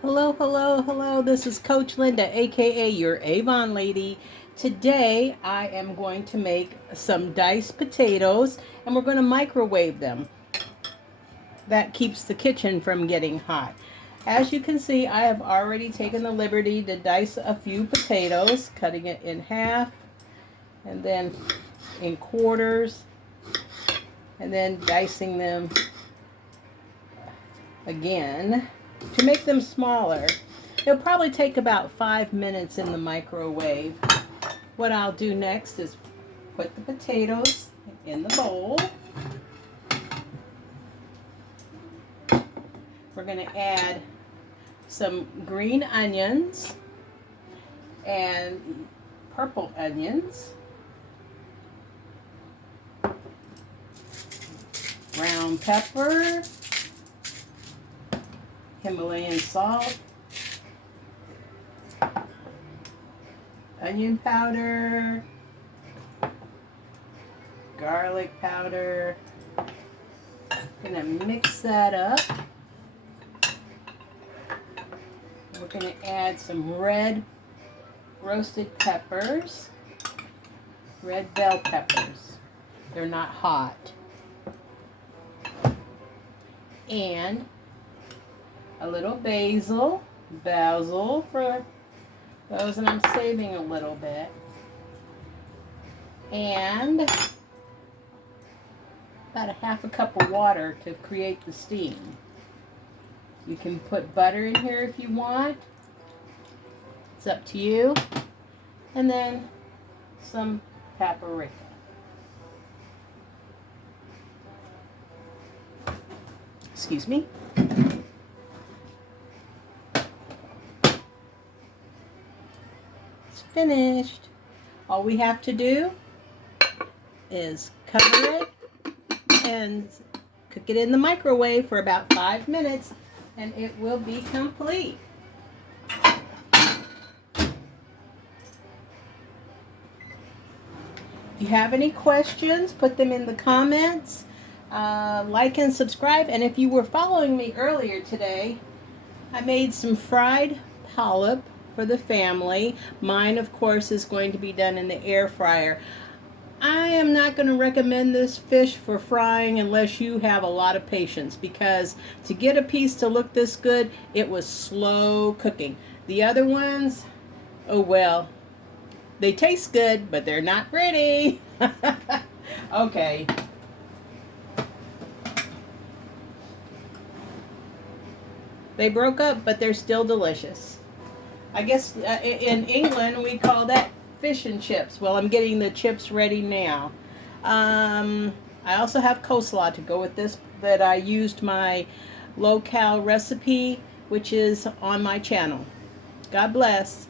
Hello, hello, hello. This is Coach Linda, aka your Avon lady. Today I am going to make some diced potatoes and we're going to microwave them. That keeps the kitchen from getting hot. As you can see, I have already taken the liberty to dice a few potatoes, cutting it in half and then in quarters and then dicing them again to make them smaller. It'll probably take about 5 minutes in the microwave. What I'll do next is put the potatoes in the bowl. We're going to add some green onions and purple onions, brown pepper, Himalayan salt, onion powder, garlic powder. Gonna mix that up. We're gonna add some red roasted peppers, red bell peppers. They're not hot. And a little basil for those, and I'm saving a little bit. And about a half a cup of water to create the steam. You can put butter in here if you want. It's up to you. And then some paprika. Excuse me. It's finished. All we have to do is cover it and cook it in the microwave for about 5 minutes and it will be complete. If you have any questions, put them in the comments. Like and subscribe. And if you were following me earlier today, I made some fried polyp for the family. Mine, of course, is going to be done in the air fryer. I am not going to recommend this fish for frying unless you have a lot of patience, because to get a piece to look this good, it was slow cooking. The other ones, oh well, they taste good, but they're not pretty. Okay. They broke up, but they're still delicious. I guess in England we call that fish and chips. Well, I'm getting the chips ready now. I also have coleslaw to go with this that I used my low-cal recipe, which is on my channel. God bless.